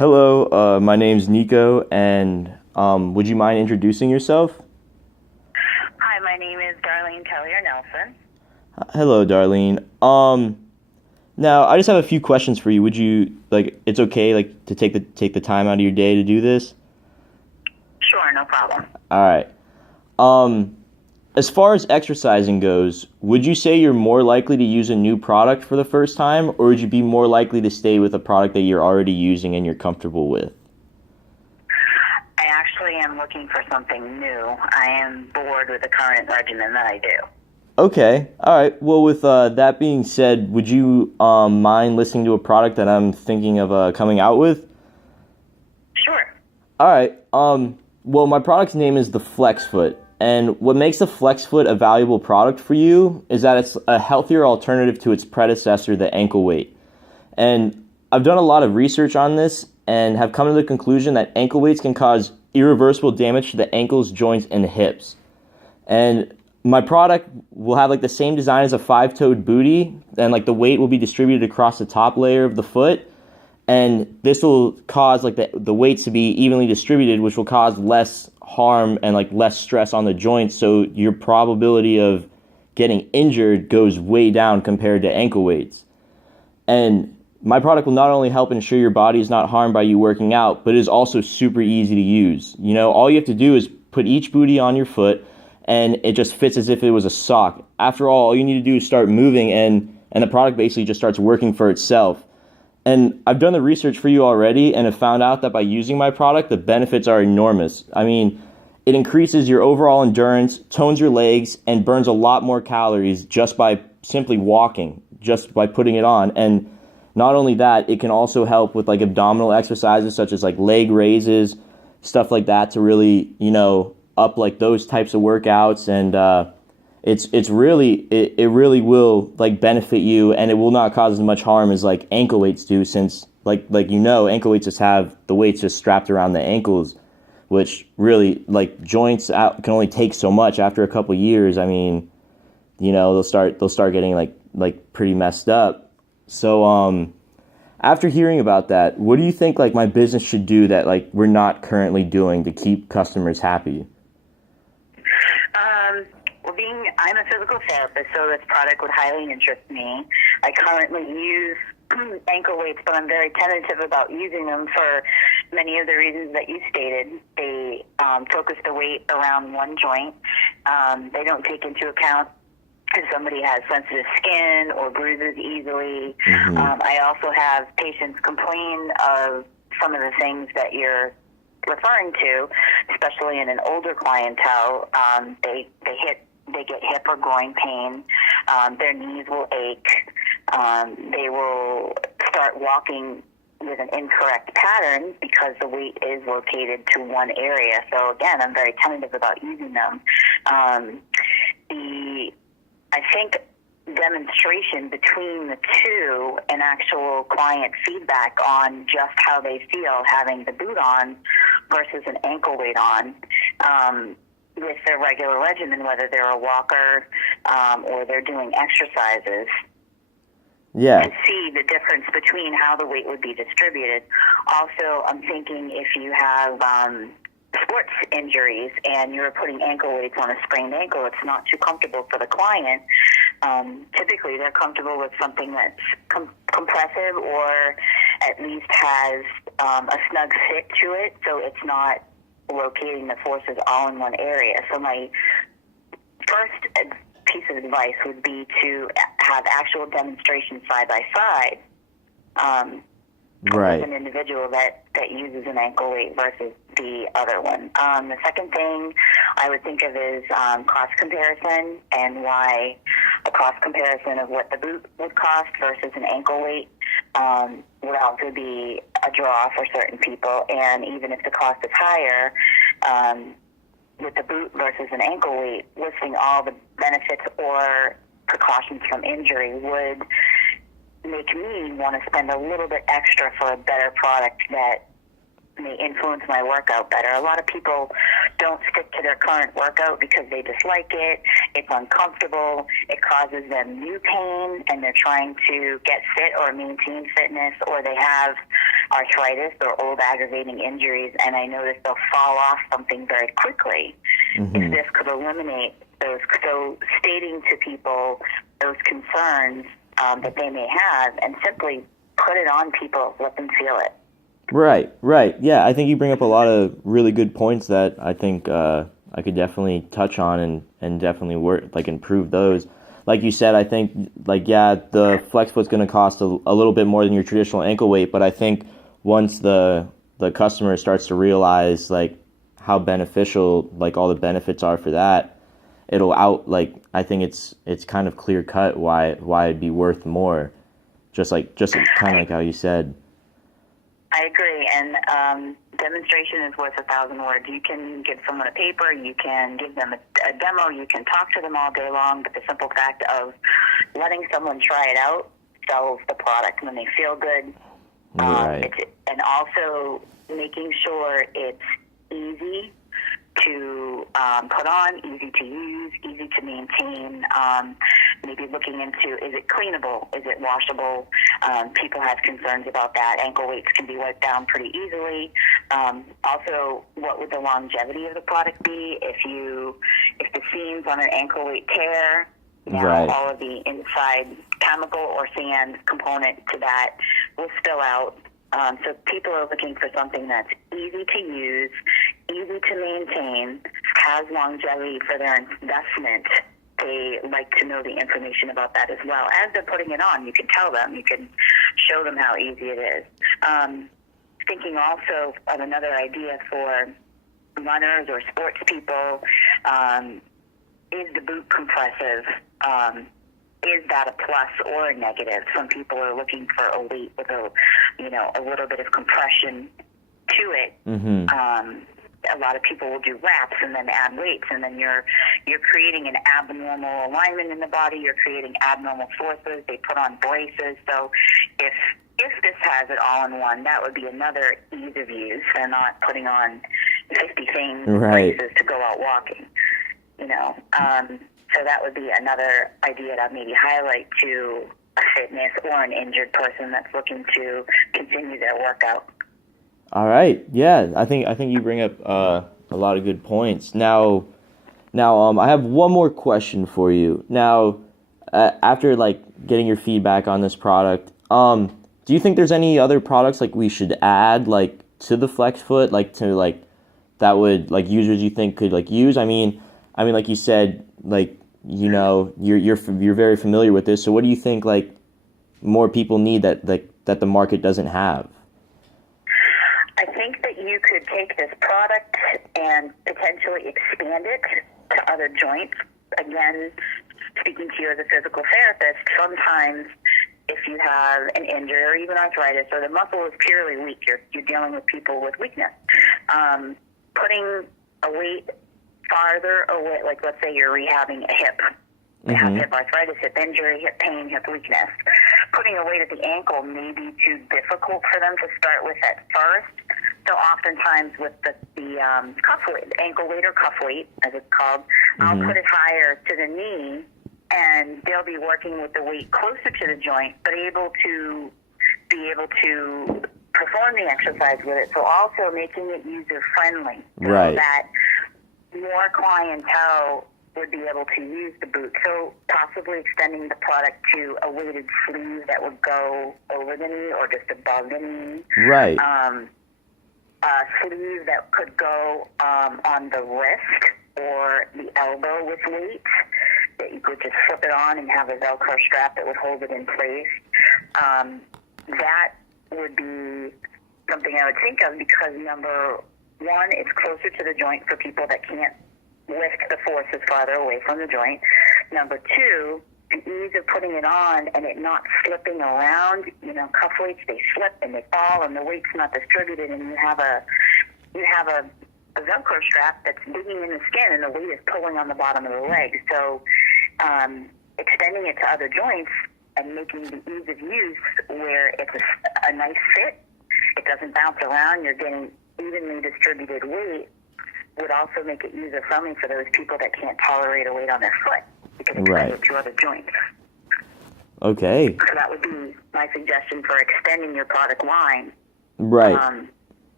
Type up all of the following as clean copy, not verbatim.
Hello, my name's Nico, and would you mind introducing yourself? Hi, my name is Darlene Tellier Nelson. Hello, Darlene. Now I just have a few questions for you. Would you it's okay to take the time out of your day to do this? Sure, no problem. All right. Um, as far as exercising goes, would you say you're more likely to use a new product for the first time, or would you be more likely to stay with a product that you're already using and you're comfortable with? I actually am looking for something new. I am bored with the current regimen that I do. Okay. All right. Well, with that being said, would you mind listening to a product that I'm thinking of coming out with? Sure. All right. Well, my product's name is the FlexFoot, and what makes the FlexFoot a valuable product for you is that it's a healthier alternative to its predecessor, the ankle weight. And I've done a lot of research on this and have come to the conclusion that ankle weights can cause irreversible damage to the ankles, joints, and hips. And my product will have the same design as a five-toed booty, and the weight will be distributed across the top layer of the foot, and this will cause the weights to be evenly distributed, which will cause less harm and less stress on the joints, so your probability of getting injured goes way down compared to ankle weights. And my product will not only help ensure your body is not harmed by you working out, but it is also super easy to use. All you have to do is put each booty on your foot, and it just fits as if it was a sock. After all you need to do is start moving, and the product basically just starts working for itself. And I've done the research for you already and have found out that by using my product, the benefits are enormous. I mean, it increases your overall endurance, tones your legs, and burns a lot more calories just by simply walking, just by putting it on. And not only that, it can also help with abdominal exercises such as leg raises, stuff like that, to really, up those types of workouts. And it really will benefit you, and it will not cause as much harm as ankle weights do, since ankle weights just have the weights just strapped around the ankles, which really joints out can only take so much. After a couple years, I mean, they'll start getting pretty messed up. So after hearing about that, what do you think my business should do that we're not currently doing to keep customers happy? Well, I'm a physical therapist, so this product would highly interest me. I currently use ankle weights, but I'm very tentative about using them for many of the reasons that you stated. They focus the weight around one joint. They don't take into account if somebody has sensitive skin or bruises easily. Mm-hmm. I also have patients complain of some of the things that you're referring to, especially in an older clientele. They get hip or groin pain. Their knees will ache. They will start walking with an incorrect pattern because the weight is located to one area. So again, I'm very tentative about using them. I think demonstration between the two and actual client feedback on just how they feel having the boot on versus an ankle weight on, with their regular regimen, whether they're a walker or they're doing exercises. Yeah. And see the difference between how the weight would be distributed. Also, I'm thinking if you have sports injuries and you're putting ankle weights on a sprained ankle, it's not too comfortable for the client. Typically, they're comfortable with something that's compressive or at least has a snug fit to it, so it's not locating the forces all in one area. So my first piece of advice would be to have actual demonstration side by side. Right. With an individual that uses an ankle weight versus the other one. The second thing I would think of is cost comparison, and why a cost comparison of what the boot would cost versus an ankle weight would also be a draw for certain people. And even if the cost is higher, with the boot versus an ankle weight, listing all the benefits or precautions from injury would make me want to spend a little bit extra for a better product that may influence my workout better. A lot of people don't stick to their current workout because they dislike it, it's uncomfortable, it causes them new pain, and they're trying to get fit or maintain fitness, or they have arthritis or old aggravating injuries, and I notice they'll fall off something very quickly. If this could eliminate those, so stating to people those concerns that they may have, and simply put it on people, let them feel it. Right. Yeah, I think you bring up a lot of really good points that I think I could definitely touch on and definitely improve those. Like you said, I think the flex foot's going to cost a little bit more than your traditional ankle weight, but I think once the customer starts to realize how beneficial all the benefits are for that, it'll I think it's kind of clear cut why it'd be worth more. Just kind of like how you said. I agree, and demonstration is worth 1,000 words. You can give someone a paper, you can give them a demo, you can talk to them all day long, but the simple fact of letting someone try it out sells the product when they feel good. Right. And also making sure it's easy to put on, easy to use, easy to maintain, maybe looking into, is it cleanable, is it washable? People have concerns about that. Ankle weights can be wiped down pretty easily. Also, what would the longevity of the product be if the seams on an ankle weight tear? Now, right. All of the inside chemical or sand component to that will spill out. So people are looking for something that's easy to use, easy to maintain, has longevity for their investment. They like to know the information about that as well. As they're putting it on, you can tell them, you can show them how easy it is. Thinking also of another idea for runners or sports people, is the boot compressive? Is that a plus or a negative? Some people are looking for a weight with a little bit of compression to it. A lot of people will do wraps and then add weights, and then you're creating an abnormal alignment in the body. You're creating abnormal forces. They put on braces. So if this has it all in one, that would be another ease of use. They're not putting on 50 things, right. braces to go out walking. So that would be another idea to maybe highlight to a fitness or an injured person that's looking to continue their workout. All right. Yeah, I think you bring up a lot of good points. Now, I have one more question for you. Now, after getting your feedback on this product, do you think there's any other products we should add to the Flex Foot, that would users you think could use? I mean, like you said, you're very familiar with this. So what do you think more people need that the market doesn't have? I think that you could take this product and potentially expand it to other joints. Again, speaking to you as a physical therapist, sometimes if you have an injury or even arthritis or the muscle is purely weak, you're dealing with people with weakness. Putting a weight farther away, let's say you're rehabbing a hip. They have hip arthritis, hip injury, hip pain, hip weakness. Putting a weight at the ankle may be too difficult for them to start with at first. So oftentimes with the cuff weight, ankle weight or cuff weight, as it's called, I'll put it higher to the knee, and they'll be working with the weight closer to the joint, but be able to perform the exercise with it. So also making it user-friendly, so right. that more clientele would be able to use the boot. So possibly extending the product to a weighted sleeve that would go over the knee or just above the knee. Right. A sleeve that could go on the wrist or the elbow with weight, that you could just flip it on and have a Velcro strap that would hold it in place. That would be something I would think of because, number one, it's closer to the joint for people that can't lift the forces farther away from the joint. Number two, the ease of putting it on and it not slipping around. Cuff weights, they slip and they fall and the weight's not distributed, and you have a Velcro strap that's digging in the skin and the weight is pulling on the bottom of the leg. So extending it to other joints and making the ease of use where it's a nice fit, it doesn't bounce around, you're getting evenly distributed weight would also make it user-friendly for those people that can't tolerate a weight on their foot because it can Right. hit your other joints. Okay. So that would be my suggestion for extending your product line Right.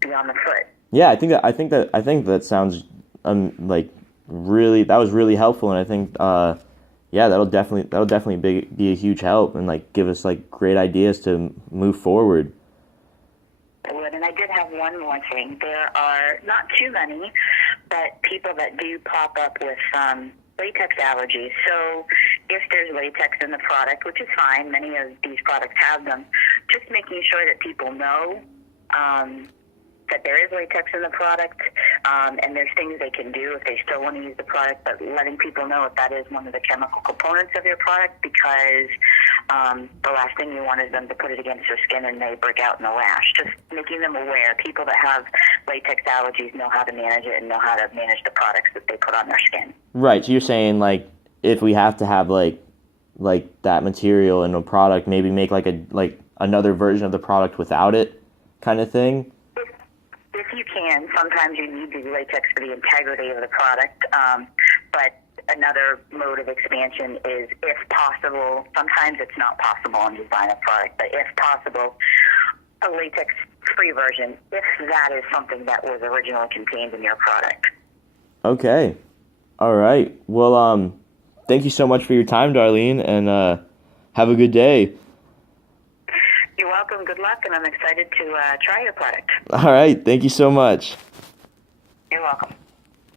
beyond the foot. Yeah, I think that sounds like really, that was really helpful, and I think yeah, that'll definitely be a huge help and like give us like great ideas to move forward. Would. And I did have one more thing. There are not too many, but people that do pop up with latex allergies. So if there's latex in the product, which is fine, many of these products have them, just making sure that people know that there is latex in the product, and there's things they can do if they still want to use the product, but letting people know if that is one of the chemical components of your product, because the last thing you want is them to put it against their skin and they break out in a rash. Just making them aware. People that have latex allergies know how to manage it and know how to manage the products that they put on their skin. Right. So you're saying like if we have to have like that material in a product, maybe make like another version of the product without it, kind of thing. If you can, sometimes you need the latex for the integrity of the product, but another mode of expansion is, if possible, sometimes it's not possible in design of product, but if possible, a latex-free version, if that is something that was originally contained in your product. Okay. All right. Well, thank you so much for your time, Darlene, and have a good day. You're welcome. Good luck, and I'm excited to try your product. All right. Thank you so much. You're welcome.